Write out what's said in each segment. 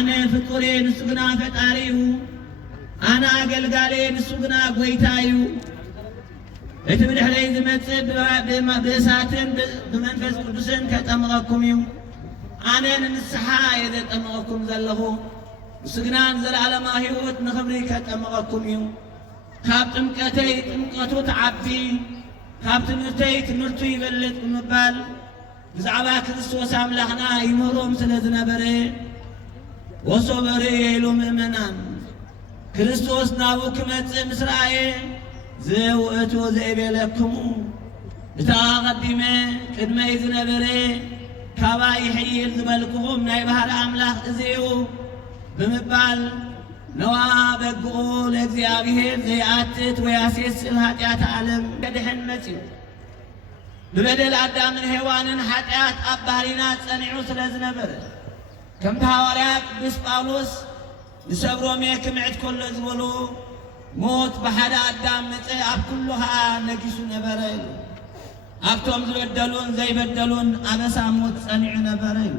أنا فقري نسقنا فتاريو أنا أقلقالي نسقنا قويتايو اتمدح لي زمت بساتن بمنفس قدسن كتمغكم يو أنا ننسحا إذا تمغكم زلهو نسقنا نزل على ما هيوت نخبري كتمغكم يو كاب تمكتي تمكتو تعبي كاب تمكتي تمرتو يبلت بمبال بزعبا كريستوس أملاحنا يمروم سلزنا بري وصبري يلو مؤمنان كريستوس نابو كمت مسرائي زوئتو زيبيلكم بتاقدمه قدمه يزنبري كابا يحيي زبالكم ناي بحر أملاح زيو بمبال نوا بقو لإግዚአብሔር زياتت وياسيس الهاتيات عالم كدحن مسيو ببدل آدم هوانن حتيات أبهرينات صنعو سلزنبر كم تهاوريات بس باولوس نسبرو ميكم عد كل زولو موت بحدا آدم متى أب كلها نجسو نبريل أبتم زبدلون زي بدلون أبسا موت صنع نبريل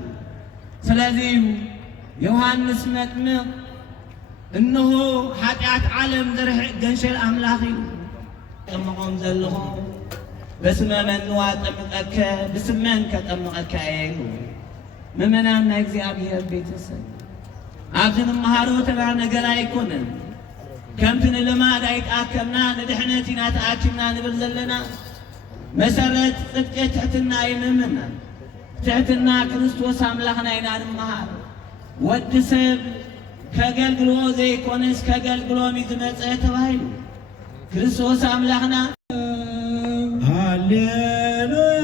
سلازيو يوحنس مطمق إنه حتيات عالم ذرح جنشل أملاخي تمقون زلهم بسم من واتمقك بسم من كتمقك أيهو ممنان እግዚአብሔር ቤተሰብ አብዝን መሃሮት ባነገር አይኮነን ከምትን ለማድ አይጣከምና ለድህነቲና ተአኪምና ንብል ዘለና መሰረት ጽድቅ ትሕትና ይመምና ትሕትና ክርስቶስ አምላኽና ይናን መሃር ወድሰብ ከገልግሎ ዘይኮነስ ከገልግሎ ሚዝመጽ ተባይሉ ክርስቶስ አምላኽና ሃሌሉያ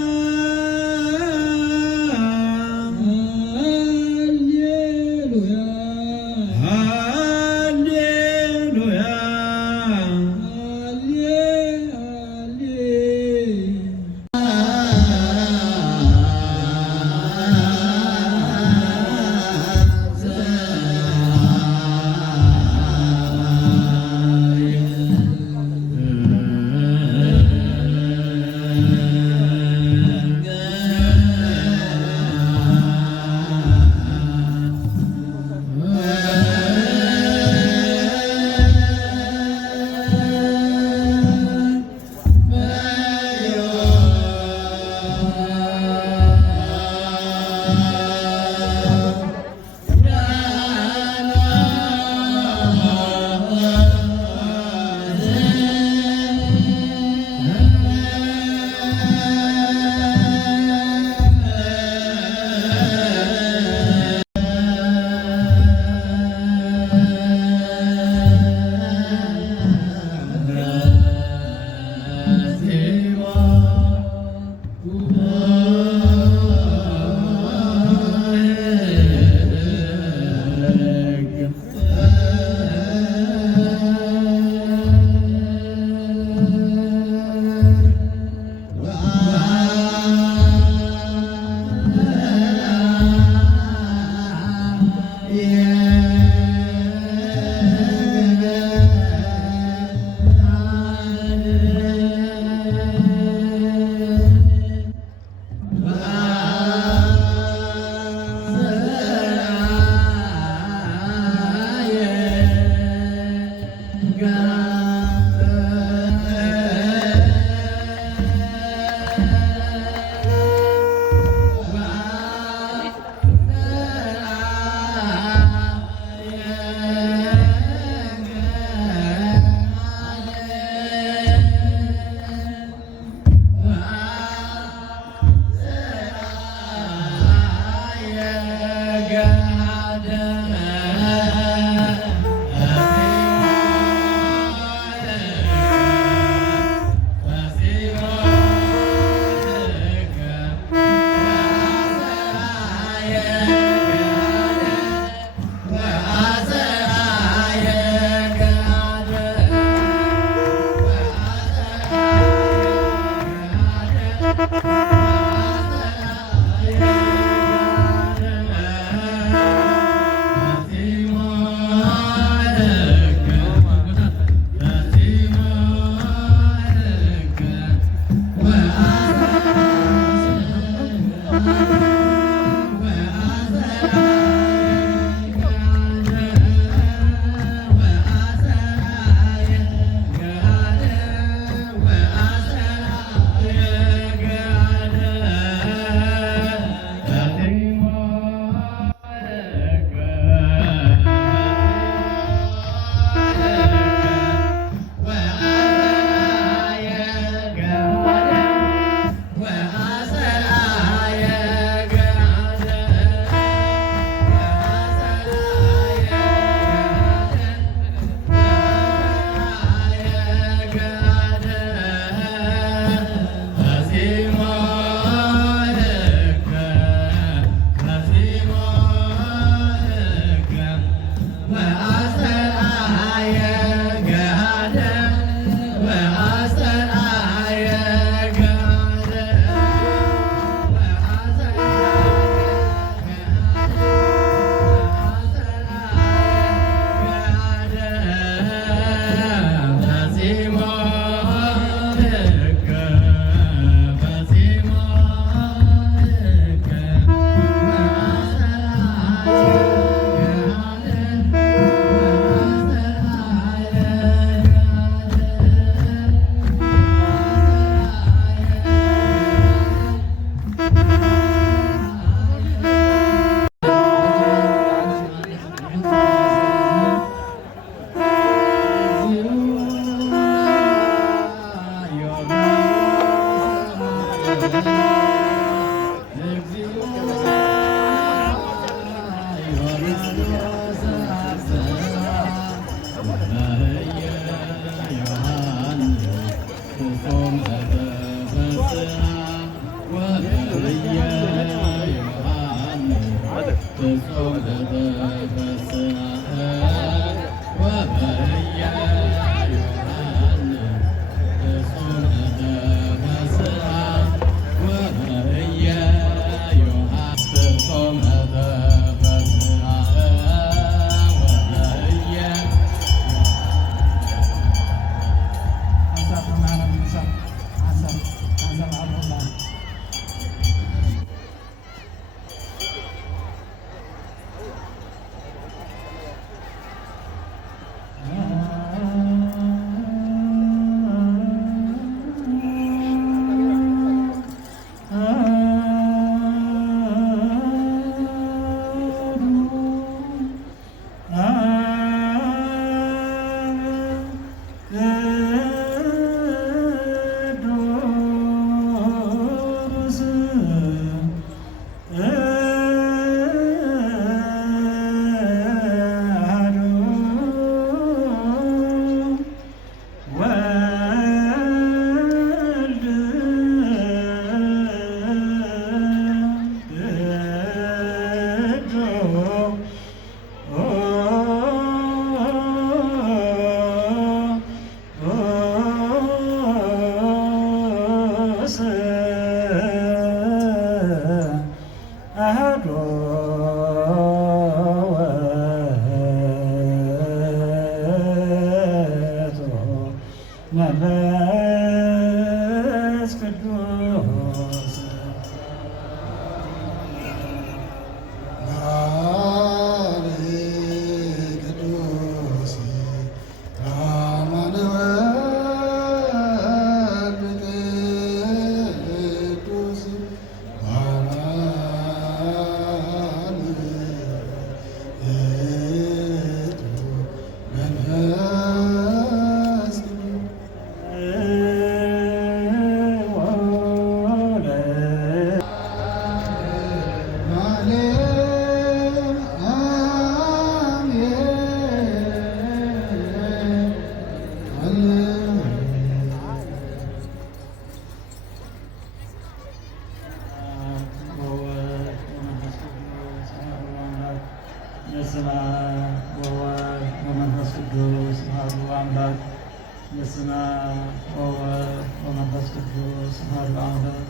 በስመ አብ ወወልድ ወመንፈስ ቅዱስ አሐዱ አምላክ።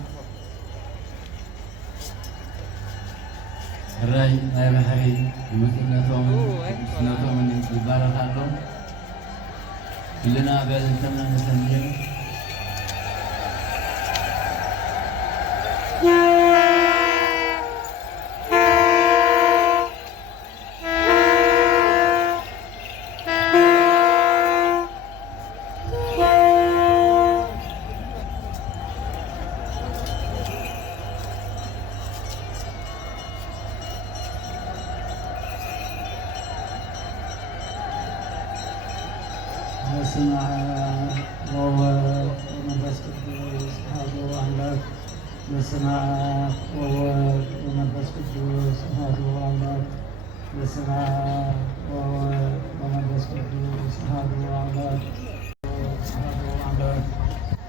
ራይ ናይ ባሕሪ ንሙፅነቶምን ቅዱስነቶምን ይባረካሉ። ኩልና በእንተና ንሰምዕ በስመ አብ ወወልድ ወመንፈስ ቅዱስ አሐዱ አምላክ። በስመ አብ ወወልድ ወመንፈስ ቅዱስ አሐዱ አምላክ። በስመ አብ ወወልድ ወመንፈስ ቅዱስ አሐዱ አምላክ።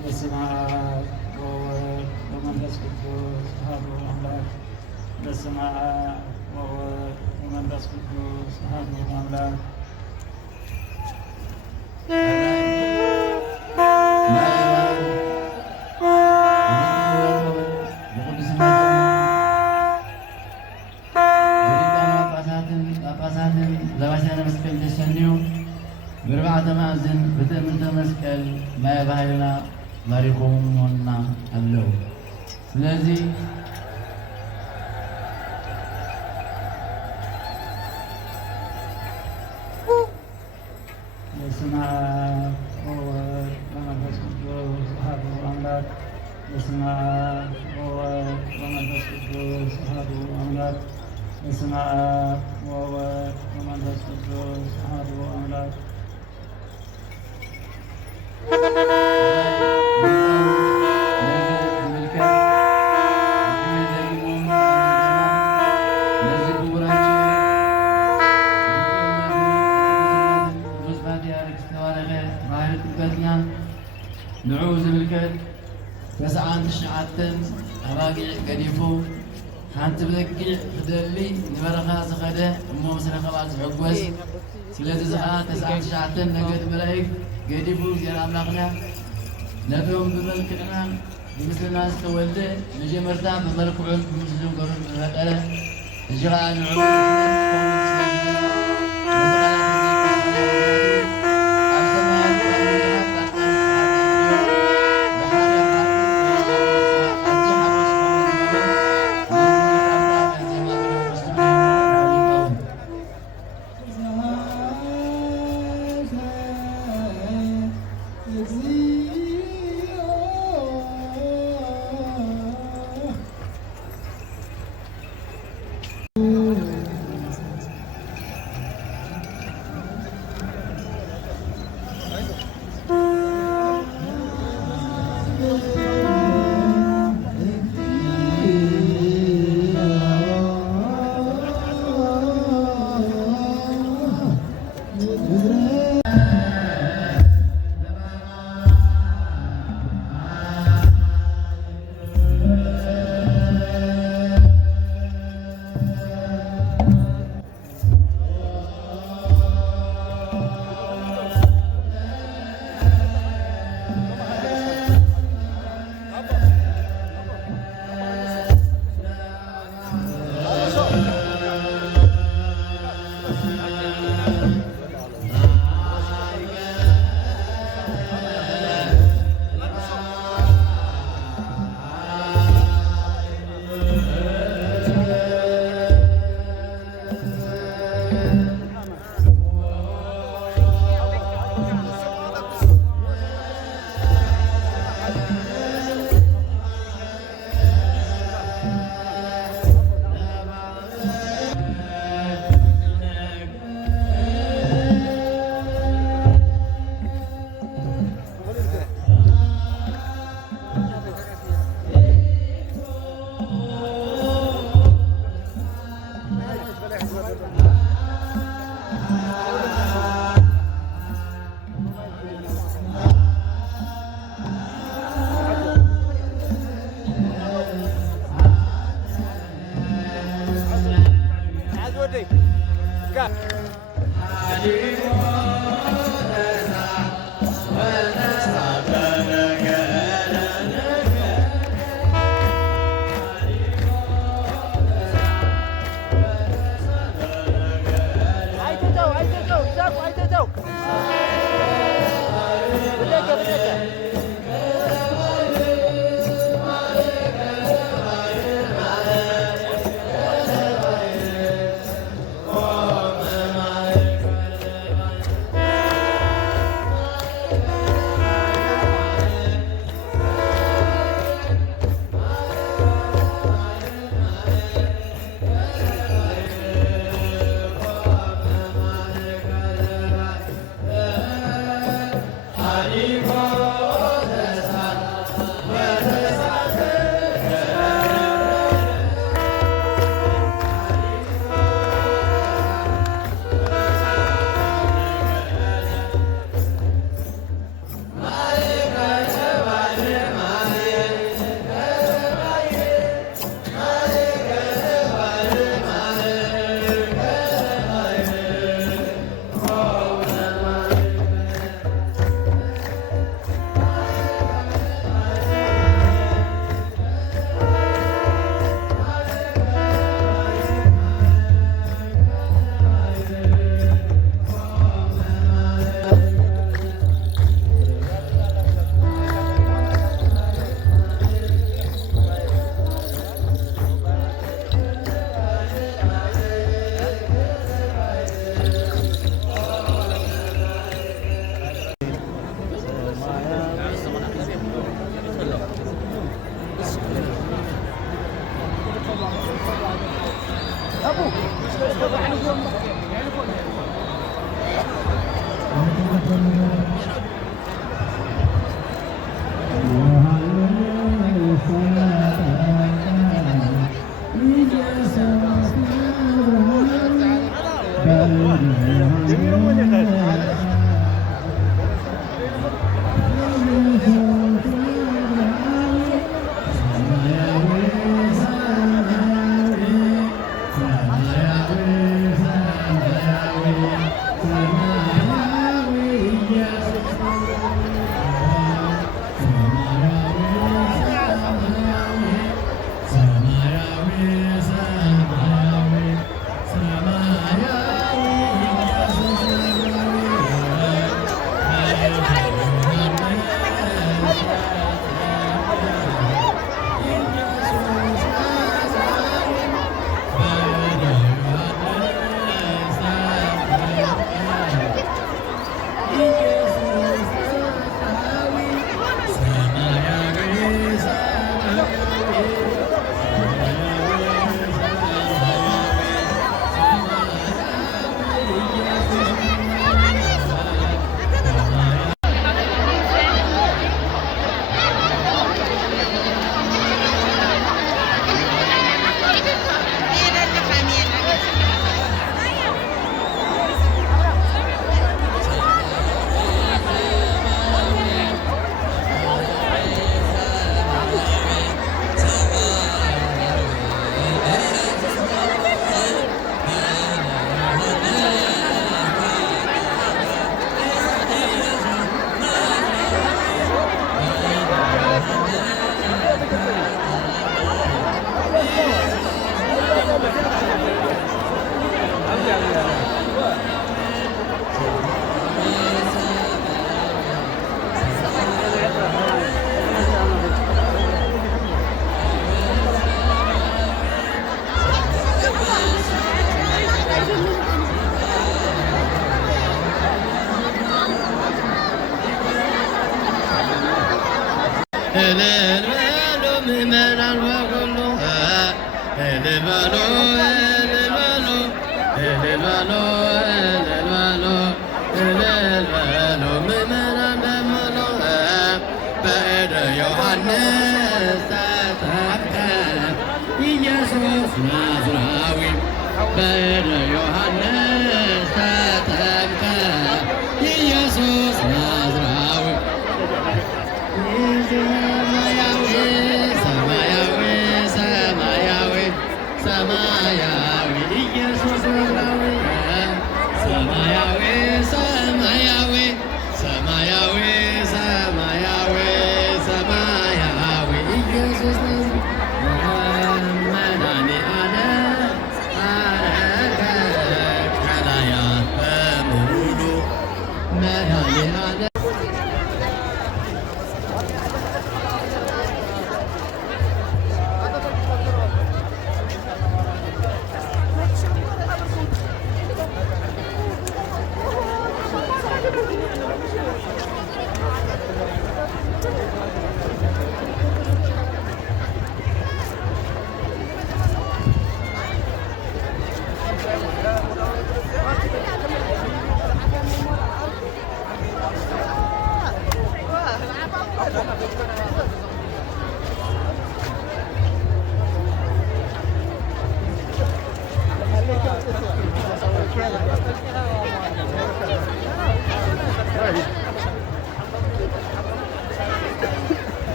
በስመ አብ ወወልድ ወመንፈስ ቅዱስ አሐዱ አምላክ። በስመ አብ ወወልድ ወመንፈስ ቅዱስ አሐዱ አምላክ። ብርባዕተ ማዕዝን ብትእምንተ መስቀል ማየ ባህልና መሪኮምና አለው። ስለዚህ በስመ አብ ወወልድ ወመንፈስ ቅዱስ አሐዱ አምላክ። በስመ አብ ወወልድ ወመንፈስ ቅዱስ አሐዱ አምላክ። በስመ አብ ወወልድ ወመንፈስ ቅዱስ አሐዱ አምላክ። ንዑ ዝምልከት ተስዓና تسعة أباقي قديفو حانت بذكي خدلي نبرخا زخده أمو مسرخة بعد حقوز سلازي زحا تسعة نقد ملايك قديفو زيار أملاقنا نبيهم بملكنا بمثل الناس تولده نجي مرتاح بملكعون بمثلهم قرون بالهدألة الجراء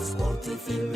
Sport film